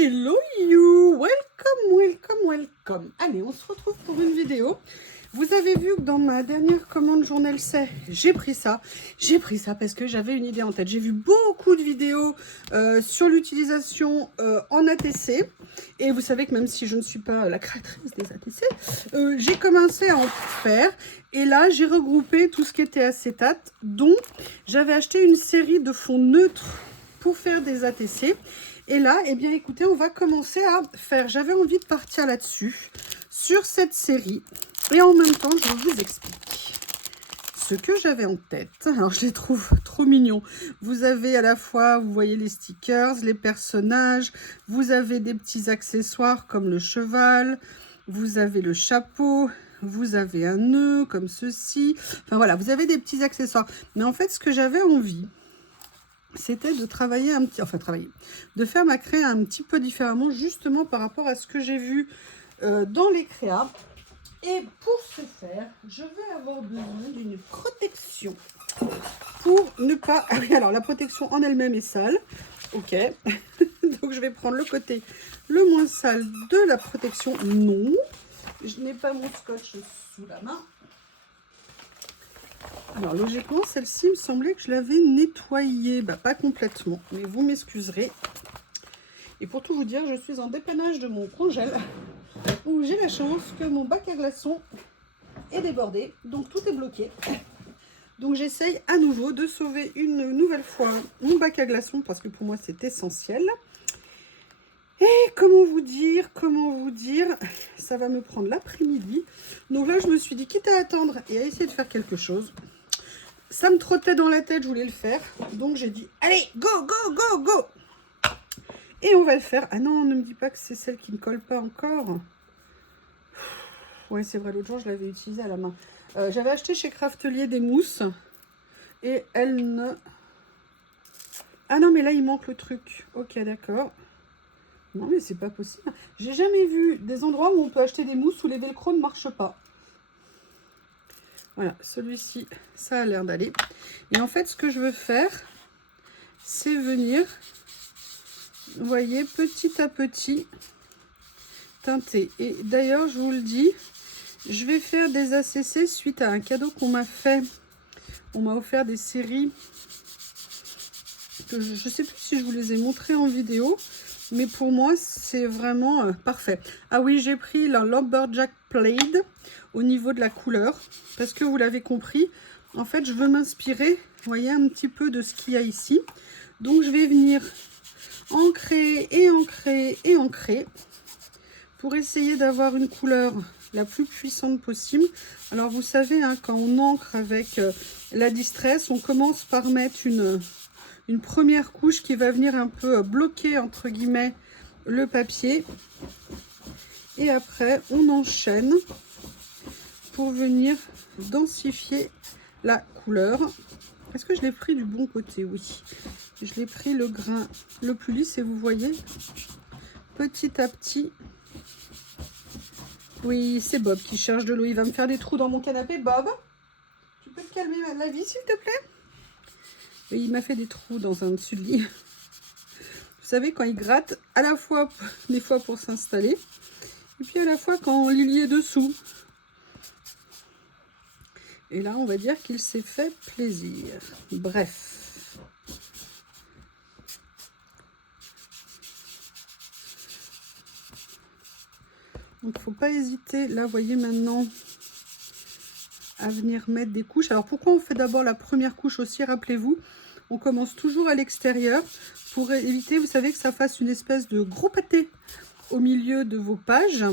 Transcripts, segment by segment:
Hello you, welcome. Allez, on se retrouve pour une vidéo. Vous avez vu que dans ma dernière commande journal c'est, j'ai pris ça parce que j'avais une idée en tête. J'ai vu beaucoup de vidéos sur l'utilisation en ATC. Et vous savez que même si je ne suis pas la créatrice des ATC, j'ai commencé à en faire. Et là, j'ai regroupé tout ce qui était acétate, dont j'avais acheté une série de fonds neutres pour faire des ATC. Et là, eh bien, écoutez, on va commencer à faire. J'avais envie de partir là-dessus, sur cette série. Et en même temps, je vous explique ce que j'avais en tête. Alors, je les trouve trop mignons. Vous avez à la fois, vous voyez les stickers, les personnages. Vous avez des petits accessoires comme le cheval. Vous avez le chapeau. Vous avez un nœud comme ceci. Enfin, voilà, vous avez des petits accessoires. Mais en fait, ce que j'avais envie, c'était de travailler de faire ma créa un petit peu différemment, justement par rapport à ce que j'ai vu dans les créas. Et pour ce faire, je vais avoir besoin d'une protection pour ne pas... Ah oui, alors la protection en elle-même est sale, ok. Donc je vais prendre le côté le moins sale de la protection. Non, je n'ai pas mon scotch sous la main. Alors logiquement, celle-ci, il me semblait que je l'avais nettoyée. Bah, pas complètement, mais vous m'excuserez. Et pour tout vous dire, je suis en dépannage de mon congèle, où j'ai la chance que mon bac à glaçons est débordé, donc tout est bloqué. Donc j'essaye à nouveau de sauver une nouvelle fois mon bac à glaçons, parce que pour moi c'est essentiel. Et comment vous dire, ça va me prendre l'après-midi. Donc là, je me suis dit, quitte à attendre et à essayer de faire quelque chose, ça me trottait dans la tête, je voulais le faire. Donc j'ai dit, allez, go, go, go, go. Et on va le faire. Ah non, ne me dis pas que c'est celle qui ne colle pas encore. Ouais, c'est vrai, l'autre jour, je l'avais utilisée à la main. J'avais acheté chez Craftelier des mousses. Et elle ne... Ah non, mais là, il manque le truc. Ok, d'accord. Non, mais c'est pas possible. J'ai jamais vu des endroits où on peut acheter des mousses où les velcro ne marchent pas. Voilà, celui-ci, ça a l'air d'aller. Et en fait, ce que je veux faire, c'est venir, vous voyez, petit à petit, teinter. Et d'ailleurs, je vous le dis, je vais faire des ACC suite à un cadeau qu'on m'a fait. On m'a offert des séries que je ne sais plus si je vous les ai montrées en vidéo. Mais pour moi, c'est vraiment parfait. Ah oui, j'ai pris la Lumberjack Plaid au niveau de la couleur. Parce que vous l'avez compris, en fait, je veux m'inspirer, vous voyez, un petit peu de ce qu'il y a ici. Donc, je vais venir ancrer et ancrer et ancrer pour essayer d'avoir une couleur la plus puissante possible. Alors, vous savez, hein, quand on encre avec la Distress, on commence par mettre une première couche qui va venir un peu bloquer, entre guillemets, le papier. Et après, on enchaîne pour venir densifier la couleur. Est-ce que je l'ai pris du bon côté? Oui. Je l'ai pris le grain le plus lisse et vous voyez, petit à petit. Oui, c'est Bob qui cherche de l'eau. Il va me faire des trous dans mon canapé. Bob, tu peux te calmer la vie, s'il te plaît? Et il m'a fait des trous dans un dessus de lit. Vous savez, quand il gratte, à la fois, des fois pour s'installer, et puis à la fois quand Lily est dessous. Et là, on va dire qu'il s'est fait plaisir. Bref. Donc, il ne faut pas hésiter, là, vous voyez maintenant, à venir mettre des couches. Alors, pourquoi on fait d'abord la première couche aussi? Rappelez-vous, on commence toujours à l'extérieur pour éviter, vous savez, que ça fasse une espèce de gros pâté au milieu de vos pages.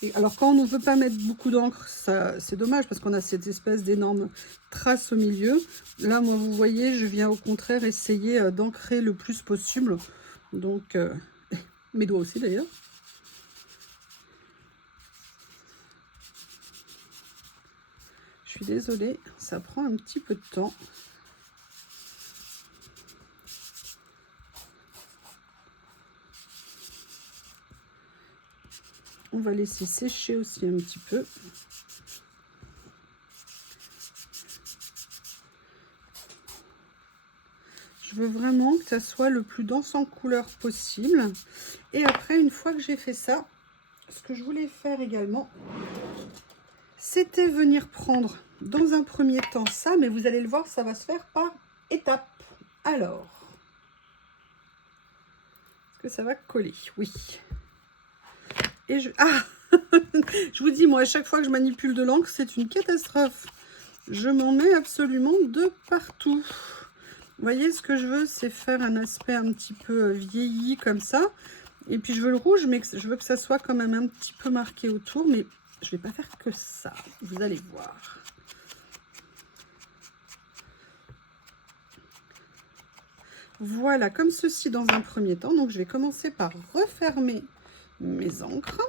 Et alors, quand on ne veut pas mettre beaucoup d'encre, c'est dommage parce qu'on a cette espèce d'énorme trace au milieu. Là, moi, vous voyez, je viens au contraire essayer d'ancrer le plus possible. Donc, mes doigts aussi d'ailleurs. Je suis désolée, ça prend un petit peu de temps. On va laisser sécher aussi un petit peu. Je veux vraiment que ça soit le plus dense en couleur possible. Et après, une fois que j'ai fait ça, ce que je voulais faire également, c'était venir prendre dans un premier temps ça, mais vous allez le voir, ça va se faire par étapes. Alors, est-ce que ça va coller? Oui. Et je... Ah je vous dis, moi, à chaque fois que je manipule de l'encre, c'est une catastrophe. Je m'en mets absolument de partout. Vous voyez, ce que je veux, c'est faire un aspect un petit peu vieilli comme ça. Et puis, je veux le rouge, mais je veux que ça soit quand même un petit peu marqué autour. Mais je ne vais pas faire que ça. Vous allez voir. Voilà, comme ceci dans un premier temps. Donc, je vais commencer par refermer mes encres.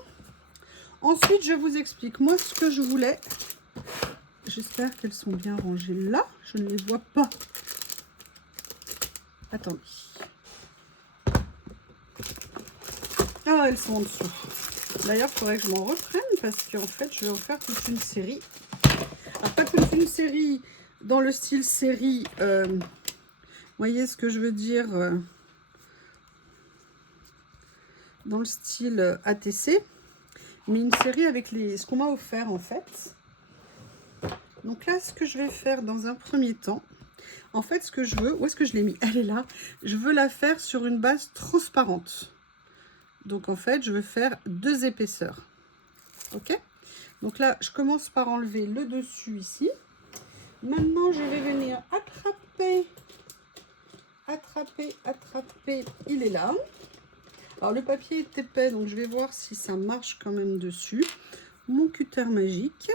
Ensuite, je vous explique, moi, ce que je voulais. J'espère qu'elles sont bien rangées là. Je ne les vois pas. Attendez. Ah, elles sont en dessous. D'ailleurs, il faudrait que je m'en reprenne parce qu'en fait, je vais en faire toute une série. Alors, pas toute une série dans le style série. Vous voyez ce que je veux dire dans le style ATC. Mais une série avec ce qu'on m'a offert en fait. Donc là, ce que je vais faire dans un premier temps, en fait, ce que je veux, où est-ce que je l'ai mis? Elle est là. Je veux la faire sur une base transparente. Donc en fait, je veux faire 2 épaisseurs. Ok? Donc là, je commence par enlever le dessus ici. Maintenant, je vais venir attraper. Il est là. Alors le papier est épais, donc je vais voir si ça marche quand même dessus. Mon cutter magique.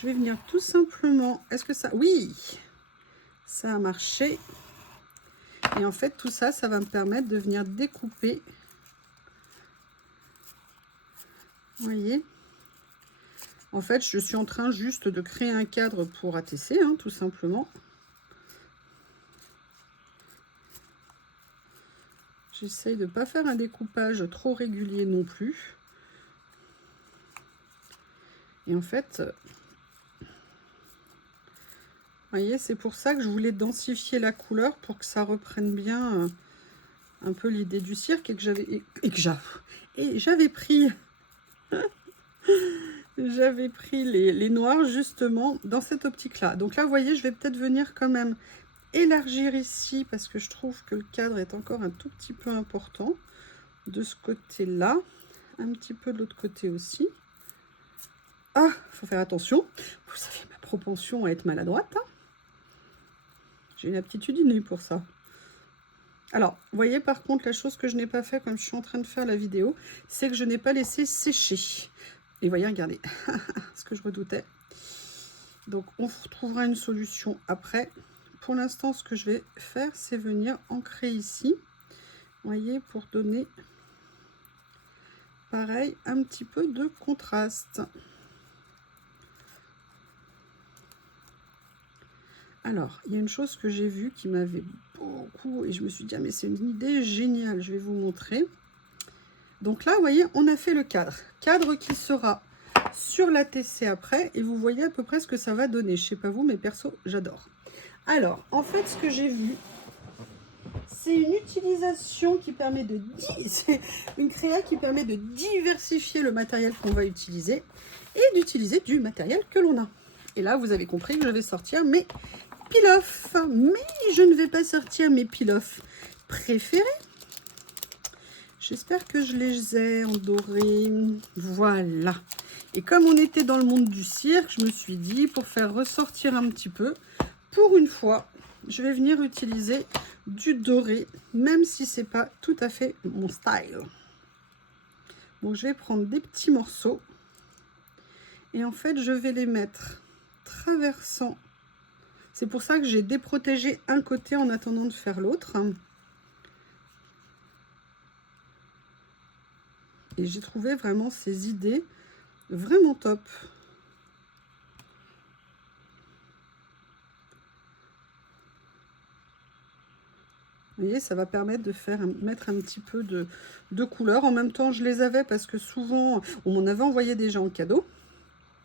Je vais venir tout simplement... Est-ce que ça... Oui! Ça a marché. Et en fait, tout ça, ça va me permettre de venir découper. Vous voyez? En fait, je suis en train juste de créer un cadre pour ATC, hein, tout simplement. J'essaye de ne pas faire un découpage trop régulier non plus. Et en fait... Vous voyez, c'est pour ça que je voulais densifier la couleur pour que ça reprenne bien un peu l'idée du cirque et que j'avais pris les noirs justement dans cette optique-là. Donc là, vous voyez, je vais peut-être venir quand même élargir ici parce que je trouve que le cadre est encore un tout petit peu important de ce côté-là, un petit peu de l'autre côté aussi. Ah, il faut faire attention. Vous savez ma propension à être maladroite, hein. J'ai une aptitude innée pour ça. Alors, vous voyez par contre, la chose que je n'ai pas fait comme je suis en train de faire la vidéo, c'est que je n'ai pas laissé sécher. Et voyez, regardez, ce que je redoutais. Donc, on retrouvera une solution après. Pour l'instant, ce que je vais faire, c'est venir ancrer ici. Vous voyez, pour donner, pareil, un petit peu de contraste. Alors, il y a une chose que j'ai vue qui m'avait beaucoup... Et je me suis dit, ah, mais c'est une idée géniale, je vais vous montrer. Donc là, vous voyez, on a fait le cadre. Cadre qui sera sur la TC après. Et vous voyez à peu près ce que ça va donner. Je ne sais pas vous, mais perso, j'adore. Alors, en fait, ce que j'ai vu, c'est une utilisation qui permet de... C'est une créa qui permet de diversifier le matériel qu'on va utiliser et d'utiliser du matériel que l'on a. Et là, vous avez compris que je vais sortir mes peel-off. Mais je ne vais pas sortir mes peel-off préférés. J'espère que je les ai en doré. Voilà. Et comme on était dans le monde du cirque, je me suis dit, pour faire ressortir un petit peu, pour une fois, je vais venir utiliser du doré, même si c'est pas tout à fait mon style. Donc, je vais prendre des petits morceaux. Et en fait, je vais les mettre traversant. C'est pour ça que j'ai déprotégé un côté en attendant de faire l'autre. Et j'ai trouvé vraiment ces idées vraiment top. Vous voyez, ça va permettre de mettre un petit peu de couleur. En même temps, je les avais parce que souvent, on m'en avait envoyé déjà en cadeau.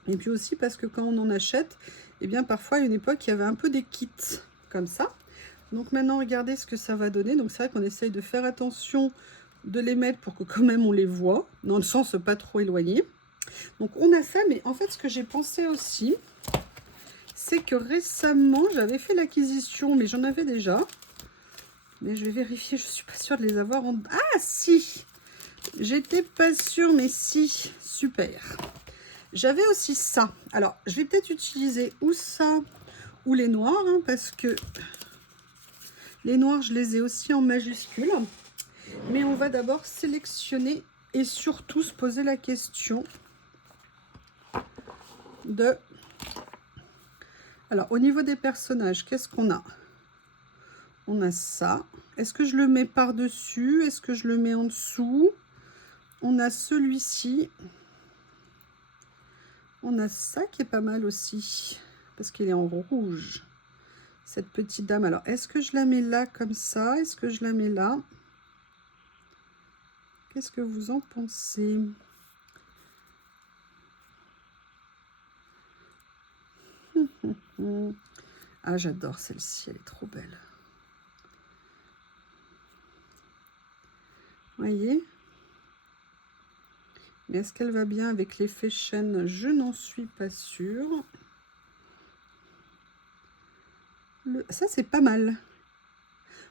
Et puis aussi parce que quand on en achète, eh bien parfois à une époque, il y avait un peu des kits comme ça. Donc maintenant, regardez ce que ça va donner. Donc c'est vrai qu'on essaye de faire attention de les mettre pour que quand même on les voit, dans le sens pas trop éloigné. Donc on a ça, mais en fait ce que j'ai pensé aussi, c'est que récemment j'avais fait l'acquisition, mais j'en avais déjà. Mais je vais vérifier, je suis pas sûre de les avoir en... Ah si! J'étais pas sûre, mais si, super. J'avais aussi ça. Alors, je vais peut-être utiliser ou ça, ou les noirs, hein, parce que les noirs, je les ai aussi en majuscule. Mais on va d'abord sélectionner et surtout se poser la question de... Alors, au niveau des personnages, qu'est-ce qu'on a? On a ça. Est-ce que je le mets par-dessus? Est-ce que je le mets en dessous? On a celui-ci. On a ça qui est pas mal aussi, parce qu'il est en rouge. Cette petite dame. Alors, est-ce que je la mets là comme ça? Est-ce que je la mets là? Qu'est-ce que vous en pensez? Ah, j'adore celle-ci, elle est trop belle. Voyez? Mais est-ce qu'elle va bien avec l'effet chaîne? Je n'en suis pas sûre. Ça, c'est pas mal.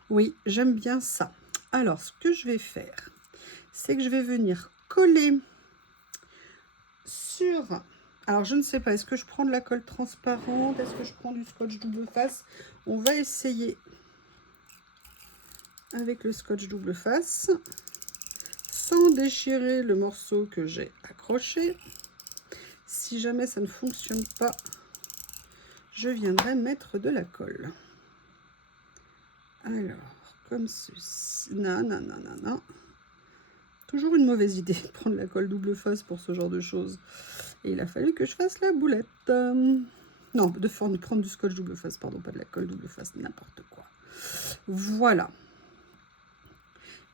Oui, j'aime bien ça. Alors, ce que je vais faire, c'est que je vais venir coller sur... Alors, je ne sais pas, est-ce que je prends de la colle transparente? Est-ce que je prends du scotch double face? On va essayer avec le scotch double face, sans déchirer le morceau que j'ai accroché. Si jamais ça ne fonctionne pas, je viendrai mettre de la colle. Alors, comme ceci. Non, non, non, non, non. Toujours une mauvaise idée de prendre la colle double face pour ce genre de choses. Et il a fallu que je fasse la boulette. Non, de prendre du scotch double face, pardon, pas de la colle double face, n'importe quoi. Voilà.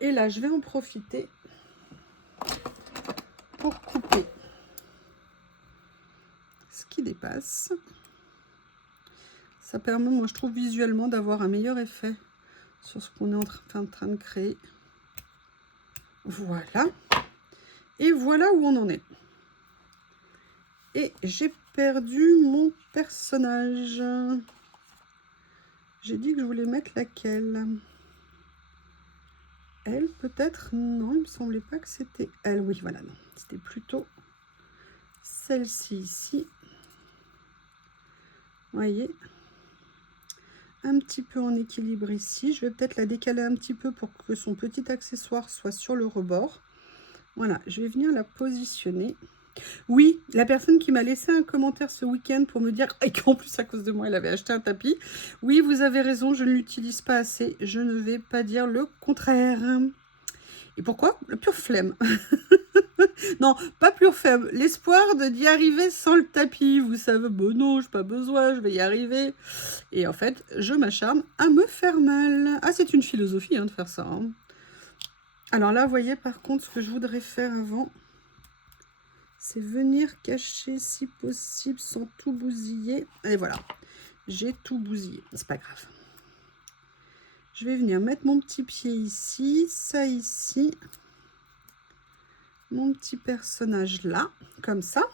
Et là, je vais en profiter pour couper ce qui dépasse. Ça permet, moi, je trouve visuellement d'avoir un meilleur effet sur ce qu'on est en train de créer. Voilà. Et voilà où on en est. Et j'ai perdu mon personnage. J'ai dit que je voulais mettre laquelle? Elle, peut-être? Non, il me semblait pas que c'était elle. Oui, voilà, non. C'était plutôt celle-ci ici. Voyez? Un petit peu en équilibre ici. Je vais peut-être la décaler un petit peu pour que son petit accessoire soit sur le rebord. Voilà, je vais venir la positionner. Oui, la personne qui m'a laissé un commentaire ce week-end pour me dire et qu'en plus à cause de moi elle avait acheté un tapis. Oui, vous avez raison, je ne l'utilise pas assez. Je ne vais pas dire le contraire. Et pourquoi? La pure flemme. Non, pas pure flemme. L'espoir d'y arriver sans le tapis. Vous savez, bon non, je n'ai pas besoin, je vais y arriver. Et en fait, je m'acharne à me faire mal. Ah, c'est une philosophie hein, de faire ça. Hein. Alors là, vous voyez, par contre, ce que je voudrais faire avant, c'est venir cacher si possible sans tout bousiller. Et voilà, j'ai tout bousillé. C'est pas grave. Je vais venir mettre mon petit pied ici, ça ici. Mon petit personnage là, comme ça.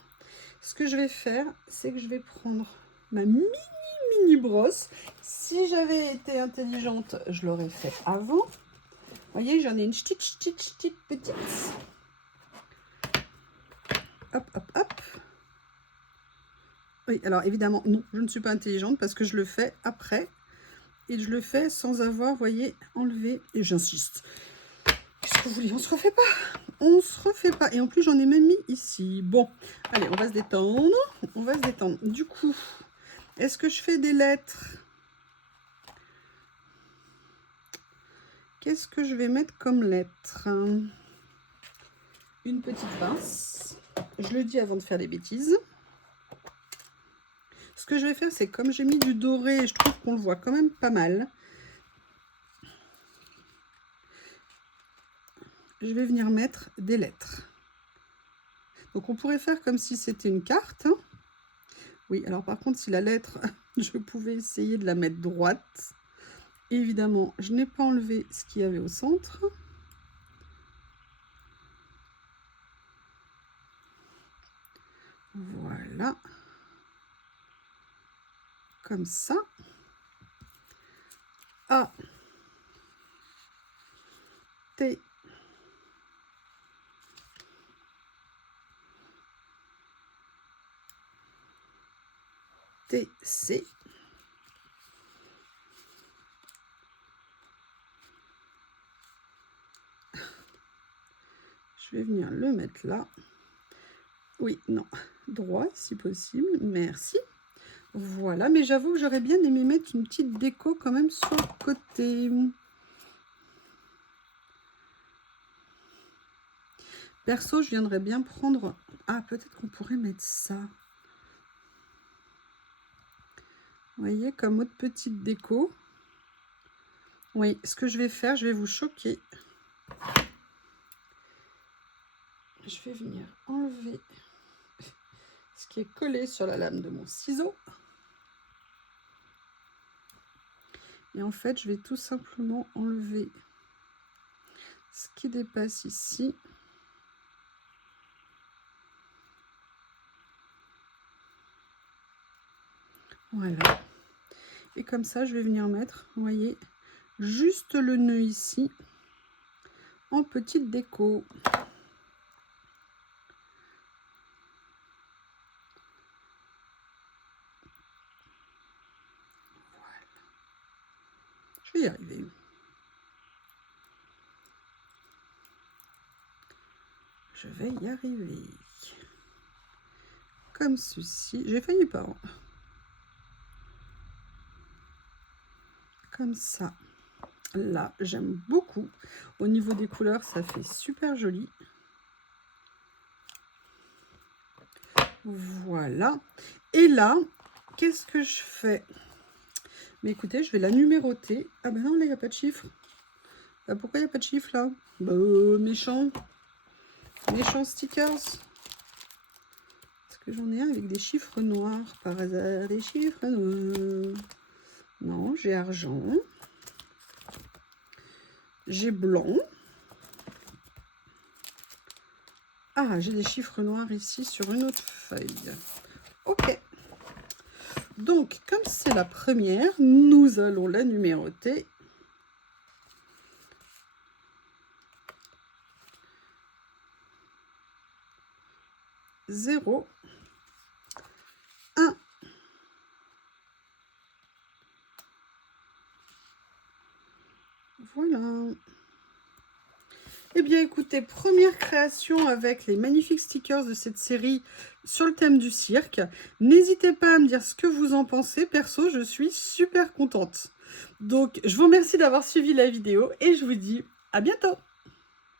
Ce que je vais faire, c'est que je vais prendre ma mini brosse. Si j'avais été intelligente, je l'aurais fait avant. Vous voyez, j'en ai une petite. Hop, hop, hop. Oui, alors évidemment, non, je ne suis pas intelligente parce que je le fais après. Et je le fais sans avoir, vous voyez, enlevé. Et j'insiste. Qu'est-ce que vous voulez? On se refait pas. On se refait pas. Et en plus, j'en ai même mis ici. Bon, allez, on va se détendre. On va se détendre. Du coup, est-ce que je fais des lettres? Qu'est-ce que je vais mettre comme lettre? Une petite pince. Je le dis avant de faire des bêtises. Ce que je vais faire, c'est comme j'ai mis du doré, je trouve qu'on le voit quand même pas mal. Je vais venir mettre des lettres. Donc on pourrait faire comme si c'était une carte. Oui, alors par contre, si la lettre, je pouvais essayer de la mettre droite. Évidemment, je n'ai pas enlevé ce qu'il y avait au centre. Voilà. Comme ça. A, T, T, C. Je vais venir le mettre là. Oui, non, droit si possible, merci. Voilà, mais j'avoue que j'aurais bien aimé mettre une petite déco quand même sur le côté. Perso, je viendrais bien prendre... Ah, peut-être qu'on pourrait mettre ça. Vous voyez, comme autre petite déco. Oui, ce que je vais faire, je vais vous choquer. Je vais venir enlever ce qui est collé sur la lame de mon ciseau. Et en fait, je vais tout simplement enlever ce qui dépasse ici. Voilà. Et comme ça, je vais venir mettre, vous voyez, juste le nœud ici, en petite déco. Voilà. Je vais y arriver. Je vais y arriver. Comme ceci. J'ai failli pas. Comme ça. Là, j'aime beaucoup. Au niveau des couleurs, ça fait super joli. Voilà. Et là, qu'est-ce que je fais? Mais écoutez, je vais la numéroter. Ah ben non, là, il n'y a pas de chiffre. Bah, pourquoi il n'y a pas de chiffre, là? Bah, méchant. Méchant stickers. Est-ce que j'en ai un avec des chiffres noirs, par hasard? Des chiffres noirs. Non, j'ai argent. J'ai blanc. Ah, j'ai des chiffres noirs ici sur une autre feuille. Ok. Donc, comme c'est la première, nous allons la numéroter. 0, 1. Voilà. Eh bien, écoutez, première création avec les magnifiques stickers de cette série sur le thème du cirque. N'hésitez pas à me dire ce que vous en pensez. Perso, je suis super contente. Donc, je vous remercie d'avoir suivi la vidéo et je vous dis à bientôt.